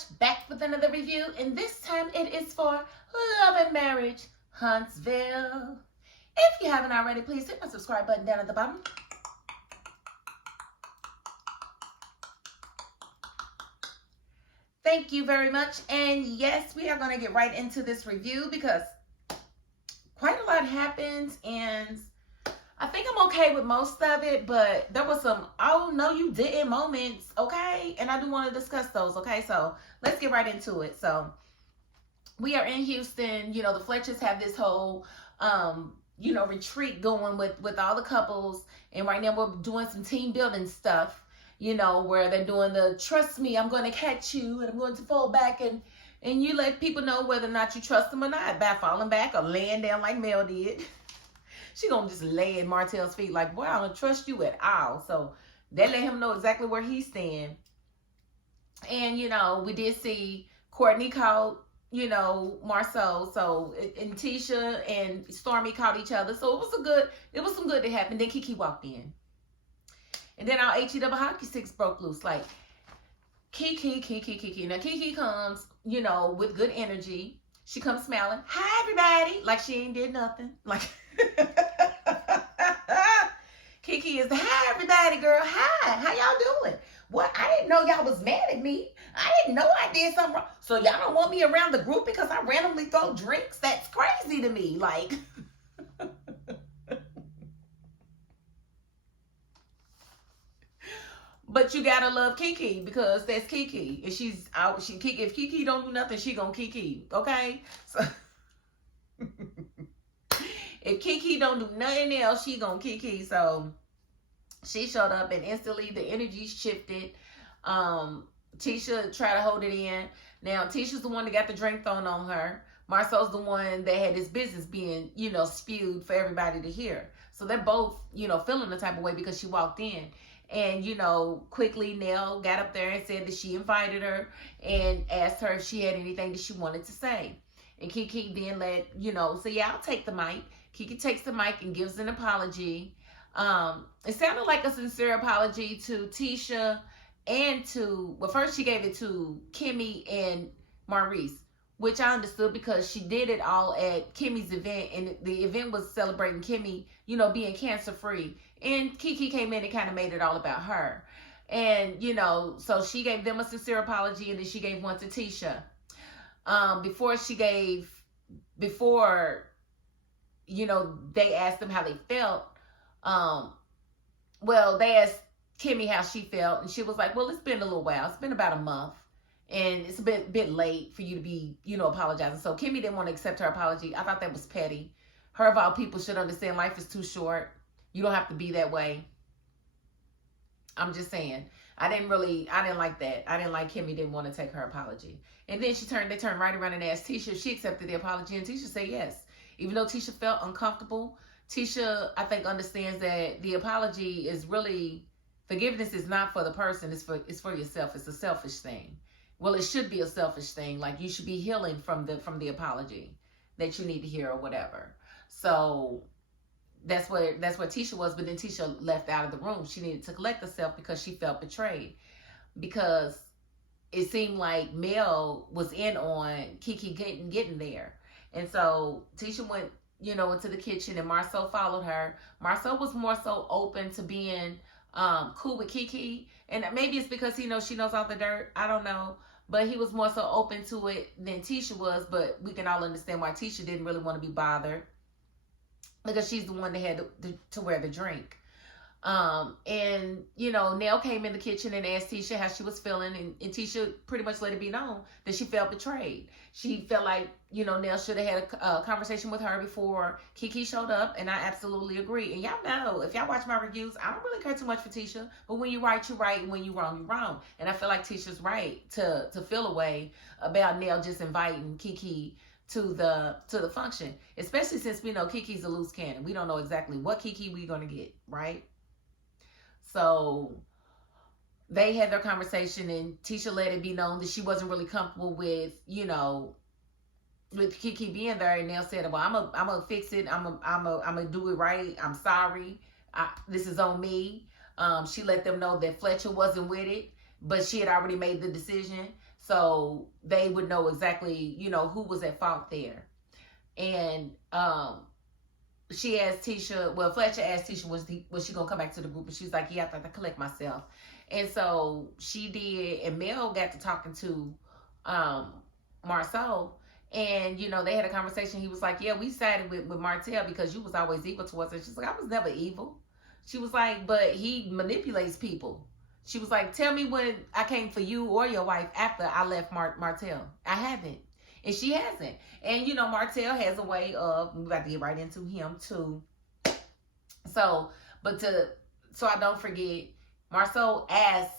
much, back with another review, and this time it is for Love and Marriage Huntsville. If you haven't already, please hit my subscribe button down at the bottom. Thank you very much. And yes, we are going to get right into this review because quite a lot happened, and I think I'm okay with most of it, but there was some, oh no you didn't moments, okay? And I do want to discuss those, okay? So let's get right into it. So we are in Houston. You know, the Fletchers have this whole, retreat going with all the couples. And right now we're doing some team building stuff, you know, where they're doing the, trust me, I'm going to catch you and I'm going to fall back, and you let people know whether or not you trust them or not by falling back or laying down like Mel did. She gonna just lay at Martell's feet like, boy, I don't trust you at all. So they let him know exactly where he's standing. And, you know, we did see Courtney caught, you know, Marceau. So, and Tisha and Stormy caught each other. So it was some good that happened. Then KeKe walked in. And then our HE double hockey sticks broke loose. Like, KeKe. Now, KeKe comes, you know, with good energy. She comes smiling. Hi, everybody. Like she ain't did nothing. Like, KeKe is the, hi, everybody, girl. Hi. How y'all doing? What? I didn't know y'all was mad at me. I didn't know I did something wrong. So y'all don't want me around the group because I randomly throw drinks? That's crazy to me. Like, but you gotta love KeKe because that's KeKe, and she's out. KeKe, if KeKe don't do nothing, she gonna KeKe. Okay, so if KeKe don't do nothing else, she gonna KeKe. So she showed up, and instantly the energy shifted. Tisha tried to hold it in. Now Tisha's the one that got the drink thrown on her. Marceau's the one that had his business being, you know, spewed for everybody to hear. So they're both, you know, feeling the type of way because she walked in. And, you know, quickly Nell got up there and said that she invited her and asked her if she had anything that she wanted to say. And KeKe then let, you know, so yeah, I'll take the mic. KeKe takes the mic and gives an apology. It sounded like a sincere apology to Tisha and to, well, first she gave it to Kimmy and Maurice, which I understood because she did it all at Kimmy's event, and the event was celebrating Kimmy, you know, being cancer-free. And KeKe came in and kind of made it all about her. And, you know, so she gave them a sincere apology, and then she gave one to Tisha. Before, you know, they asked them how they felt. Well, they asked Kimmy how she felt, and she was like, well, it's been a little while. It's been about a month. And it's a bit late for you to be, you know, apologizing. So Kimmy didn't want to accept her apology. I thought that was petty. Her of all people should understand life is too short. You don't have to be that way. I'm just saying. I didn't like that. I didn't like Kimmy didn't want to take her apology. And then they turned right around and asked Tisha if she accepted the apology, and Tisha said yes. Even though Tisha felt uncomfortable, Tisha, I think, understands that the apology is really, forgiveness is not for the person, it's for yourself. It's a selfish thing. Well, it should be a selfish thing. Like, you should be healing from the apology that you need to hear or whatever. So that's where Tisha was. But then Tisha left out of the room. She needed to collect herself because she felt betrayed. Because it seemed like Mel was in on KeKe getting there. And so Tisha went, you know, into the kitchen, and Marceau followed her. Marceau was more so open to being cool with KeKe. And maybe it's because he knows she knows all the dirt. I don't know. But he was more so open to it than Tisha was. But we can all understand why Tisha didn't really want to be bothered, because she's the one that had to wear the drink. And, you know, Nell came in the kitchen and asked Tisha how she was feeling. And Tisha pretty much let it be known that she felt betrayed. She felt like, you know, Nell should have had a conversation with her before KeKe showed up. And I absolutely agree. And y'all know, if y'all watch my reviews, I don't really care too much for Tisha. But when you're right, you're right. And when you're wrong, you're wrong. And I feel like Tisha's right to feel a way about Nell just inviting KeKe to the function. Especially since we know KeKe's a loose cannon. We don't know exactly what KeKe we're going to get, right? So they had their conversation, and Tisha let it be known that she wasn't really comfortable with, you know, with KeKe being there. And Nell said, well, I'm gonna fix it. I'm gonna do it right. I'm sorry. This is on me. She let them know that Fletcher wasn't with it, but she had already made the decision. so they would know exactly, you know, who was at fault there. And she asked Tisha, well, Fletcher asked Tisha, was she gonna come back to the group? And she's like, yeah, I have to collect myself. And so she did, and Mel got to talking to Marceau, and you know, they had a conversation. He was like, yeah, we sided with Martell because you was always evil towards her. She's like, I was never evil. She was like, but he manipulates people. She was like, tell me when I came for you or your wife after I left Martell. I haven't. And she hasn't. And, you know, Martell has a way of, we got to get right into him too. So I don't forget, Marceau asked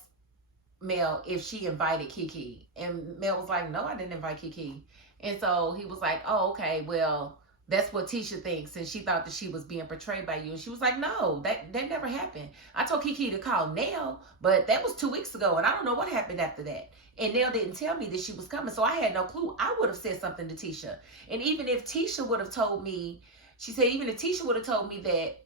Mel if she invited KeKe. And Mel was like, no, I didn't invite KeKe. And so he was like, oh, okay, well, that's what Tisha thinks. And she thought that she was being portrayed by you. And she was like, no, that never happened. I told KeKe to call Nell, but that was 2 weeks ago. And I don't know what happened after that. And Nell didn't tell me that she was coming. So I had no clue. I would have said something to Tisha. And even if Tisha would have told me, she said, even if Tisha would have told me that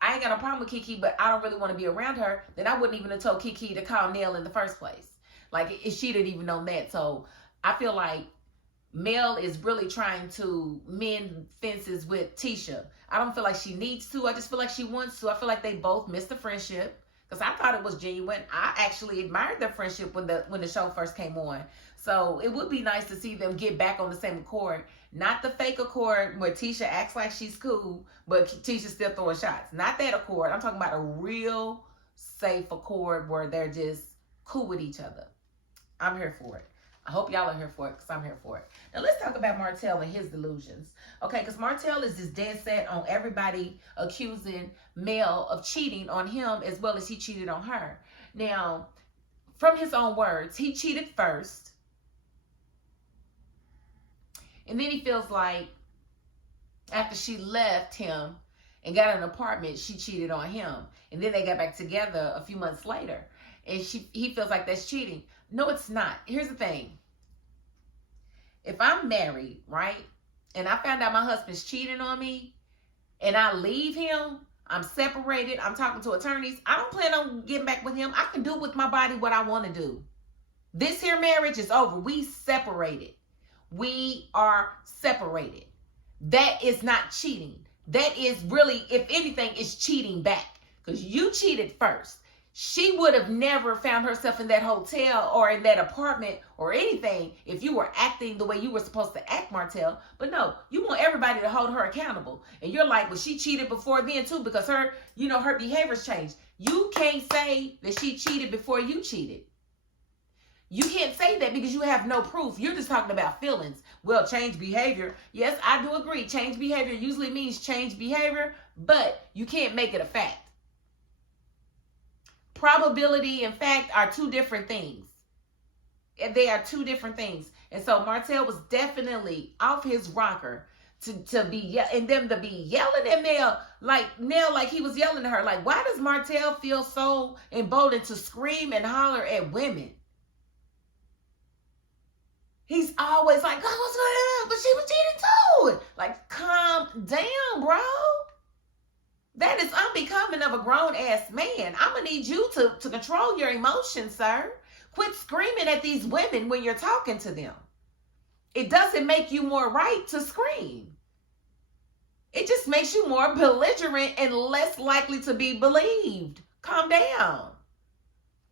I ain't got no problem with KeKe, but I don't really want to be around her, then I wouldn't even have told KeKe to call Nell in the first place. Like, she didn't even know that. So I feel like Mel is really trying to mend fences with Tisha. I don't feel like she needs to. I just feel like she wants to. I feel like they both missed the friendship because I thought it was genuine. I actually admired their friendship when the show first came on. So it would be nice to see them get back on the same accord. Not the fake accord where Tisha acts like she's cool, but Tisha's still throwing shots. Not that accord. I'm talking about a real safe accord where they're just cool with each other. I'm here for it. I hope y'all are here for it because I'm here for it. Now let's talk about Martell and his delusions. Okay, because Martell is just dead set on everybody accusing Mel of cheating on him as well as he cheated on her. Now, from his own words, he cheated first. And then he feels like after she left him and got an apartment, she cheated on him. And then they got back together a few months later. And he feels like that's cheating. No, it's not. Here's the thing. If I'm married, right, and I found out my husband's cheating on me, and I leave him, I'm separated, I'm talking to attorneys, I don't plan on getting back with him. I can do with my body what I want to do. This here marriage is over. We separated. We are separated. That is not cheating. That is really, if anything, is cheating back. Because you cheated first. She would have never found herself in that hotel or in that apartment or anything if you were acting the way you were supposed to act, Martell. But no, you want everybody to hold her accountable. And you're like, well, she cheated before then too because her, you know, her behaviors changed. You can't say that she cheated before you cheated. You can't say that because you have no proof. You're just talking about feelings. Well, change behavior. Yes, I do agree. Change behavior usually means change behavior, but you can't make it a fact. Probability and fact are two different things. They are two different things. And so Martell was definitely off his rocker to be, and them to be yelling at Nell like he was yelling at her. Like, why does Martell feel so emboldened to scream and holler at women? He's always like, oh, what's going on? But she was cheating too. Like, calm down, bro. That is unbecoming of a grown-ass man. I'm going to need you to control your emotions, sir. Quit screaming at these women when you're talking to them. It doesn't make you more right to scream. It just makes you more belligerent and less likely to be believed. Calm down.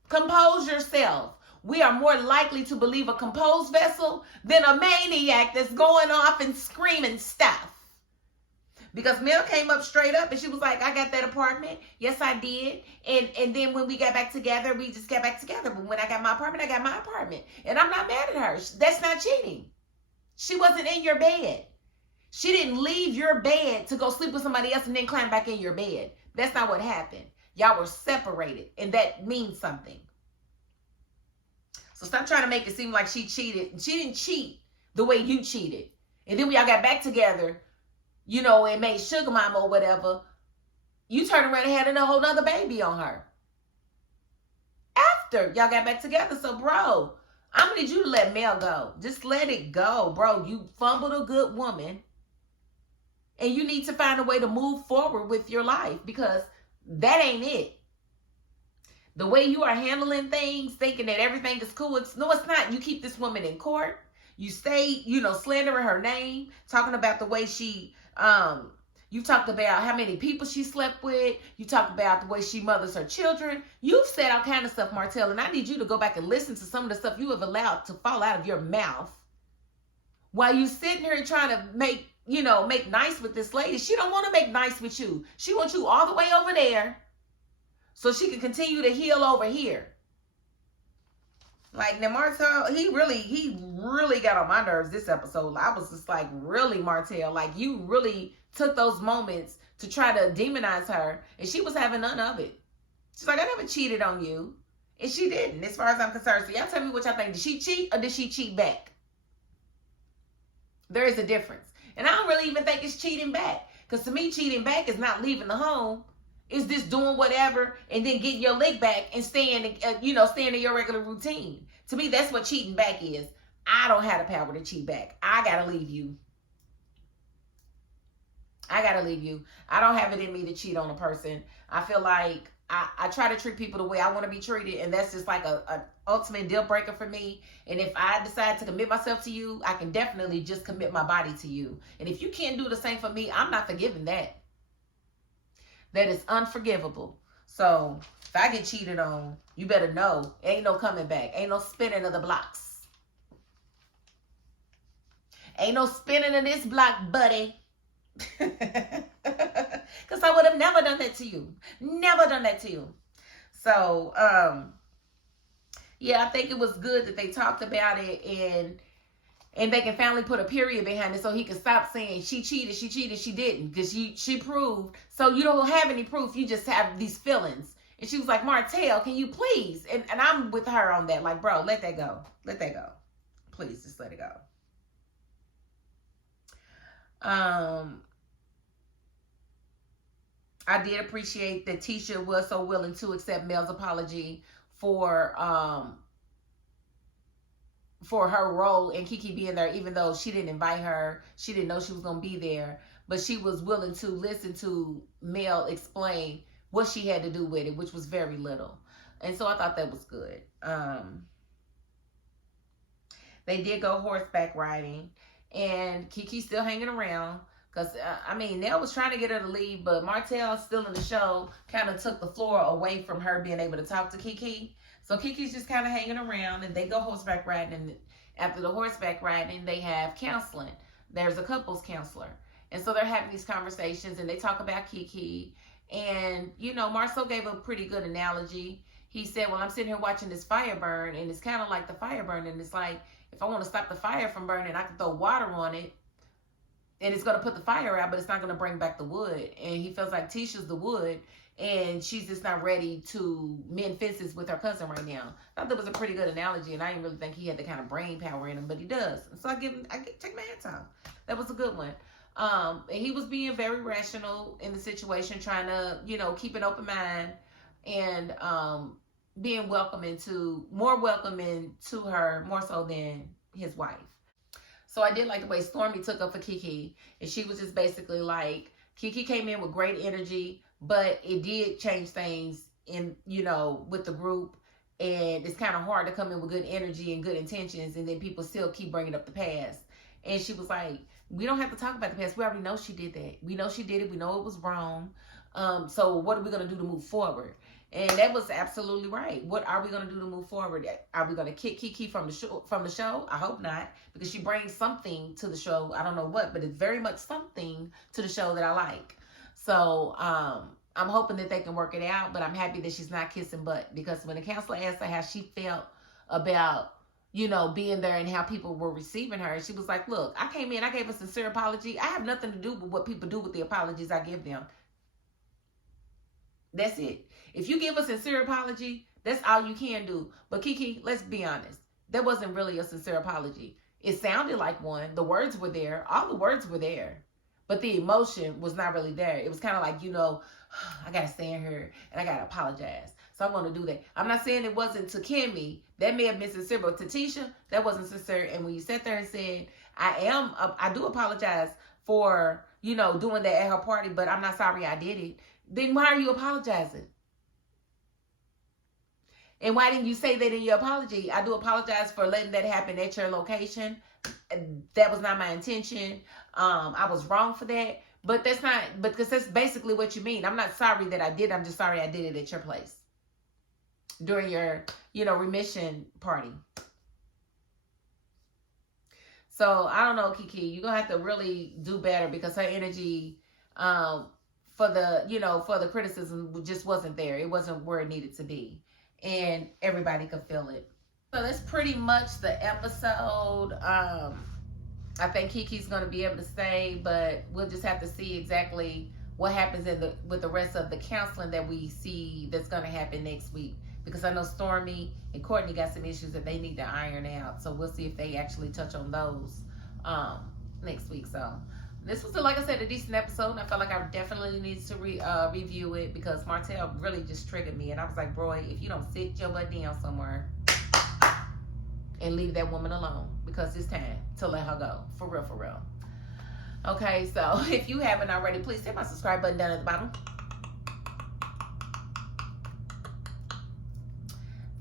Compose yourself. We are more likely to believe a composed vessel than a maniac that's going off and screaming stuff. Because Mel came up straight up and she was like, I got that apartment. Yes, I did. And then when we got back together, we just got back together. But when I got my apartment, I got my apartment. And I'm not mad at her. That's not cheating. She wasn't in your bed. She didn't leave your bed to go sleep with somebody else and then climb back in your bed. That's not what happened. Y'all were separated. And that means something. So stop trying to make it seem like she cheated. She didn't cheat the way you cheated. And then when y'all got back together, you know, and made sugar mama or whatever, you turned around and had a whole nother baby on her. After y'all got back together. So, bro, I'm going to need you to let Mel go. Just let it go, bro. You fumbled a good woman. And you need to find a way to move forward with your life because that ain't it. The way you are handling things, thinking that everything is cool. No, it's not. You keep this woman in court. You stay, slandering her name, talking about the way she, you talked about how many people she slept with. You talked about the way she mothers her children. You've said all kind of stuff, Martell, and I need you to go back and listen to some of the stuff you have allowed to fall out of your mouth while you sitting here trying to make nice with this lady. She don't want to make nice with you. She wants you all the way over there so she can continue to heal over here. Like, now Martell, he really got on my nerves this episode. I was just like, really, Martell? Like, you really took those moments to try to demonize her, and she was having none of it. She's like, I never cheated on you. And she didn't, as far as I'm concerned. So y'all tell me what y'all think. Did she cheat or did she cheat back? There is a difference. And I don't really even think it's cheating back. Because to me, cheating back is not leaving the home. It's just doing whatever and then getting your lick back and staying in your regular routine. To me, that's what cheating back is. I don't have the power to cheat back. I gotta leave you. I don't have it in me to cheat on a person. I feel like I try to treat people the way I want to be treated, and that's just like a ultimate deal breaker for me. And if I decide to commit myself to you, I can definitely just commit my body to you. And if you can't do the same for me, I'm not forgiving that. That is unforgivable. So if I get cheated on, you better know ain't no coming back. Ain't no spinning of the blocks. Ain't no spinning of this block, buddy. Because I would have never done that to you. Never done that to you. So, yeah, I think it was good that they talked about it and they can finally put a period behind it so he can stop saying she cheated, she didn't. Because she proved. So you don't have any proof. You just have these feelings. And she was like, Martell, can you please? And I'm with her on that. Like, bro, let that go. Let that go. Please, just let it go. I did appreciate that Tisha was so willing to accept Mel's apology for her role in KeKe being there, even though she didn't invite her. She didn't know she was going to be there. But she was willing to listen to Mel explain what she had to do with it, which was very little. And so I thought that was good. They did go horseback riding. And KeKe's still hanging around. Because, Nell was trying to get her to leave. But Martell, still in the show, kind of took the floor away from her being able to talk to KeKe. So KeKe's just kind of hanging around. And they go horseback riding. And after the horseback riding, they have counseling. There's a couples counselor. And so they're having these conversations. And they talk about KeKe. And, Marcel gave a pretty good analogy. He said, well, I'm sitting here watching this fire burn. And it's kind of like the fire burn. And it's like, if I want to stop the fire from burning, I can throw water on it. And it's going to put the fire out, but it's not going to bring back the wood. And he feels like Tisha's the wood. And she's just not ready to mend fences with her cousin right now. I thought that was a pretty good analogy. And I didn't really think he had the kind of brain power in him, but he does. And so I take my hats off. That was a good one. And he was being very rational in the situation, trying to, keep an open mind and being more welcoming to her, more so than his wife. So I did like the way Stormy took up for KeKe. And she was just basically like, KeKe came in with great energy, but it did change things with the group. And it's kind of hard to come in with good energy and good intentions, and then people still keep bringing up the past. And she was like, we don't have to talk about the past. We already know she did that. We know she did it. We know it was wrong. So what are we going to do to move forward? And that was absolutely right. What are we going to do to move forward? Are we going to kick KeKe from the show? I hope not, because she brings something to the show. I don't know what, but it's very much something to the show that I like. So I'm hoping that they can work it out, but I'm happy that she's not kissing butt, because when the counselor asked her how she felt about, being there and how people were receiving her, she was like, look, I came in, I gave a sincere apology. I have nothing to do with what people do with the apologies I give them. That's it. If you give a sincere apology, that's all you can do. But KeKe, let's be honest. That wasn't really a sincere apology. It sounded like one. The words were there. All the words were there. But the emotion was not really there. It was kind of like, I got to stand here and I got to apologize. So I'm going to do that. I'm not saying it wasn't to Kimmy. That may have been sincere, but to Tisha, that wasn't sincere. And when you sat there and said, I do apologize for, doing that at her party, but I'm not sorry I did it. Then why are you apologizing? And why didn't you say that in your apology? I do apologize for letting that happen at your location. That was not my intention. I was wrong for that. But that's not, because that's basically what you mean. I'm not sorry that I did. I'm just sorry I did it at your place during your, remission party. So I don't know, KeKe, you're gonna have to really do better, because her energy for the criticism just wasn't there. It wasn't where it needed to be, and everybody could feel it. So that's pretty much the episode. I think KeKe's gonna be able to stay, but we'll just have to see exactly what happens with the rest of the counseling that we see that's gonna happen next week. Because I know Stormy and Courtney got some issues that they need to iron out. So we'll see if they actually touch on those next week. So this was, like I said, a decent episode. And I felt like I definitely needed to review it, because Martell really just triggered me. And I was like, bro, if you don't sit your butt down somewhere and leave that woman alone, because it's time to let her go. For real, for real. Okay, so if you haven't already, please hit my subscribe button down at the bottom.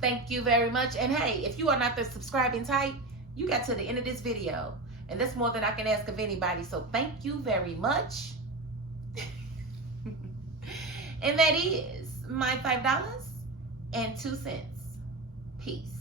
Thank you very much. And hey, if you are not the subscribing type, you got to the end of this video. And that's more than I can ask of anybody. So thank you very much. And that is my $5.02. Peace.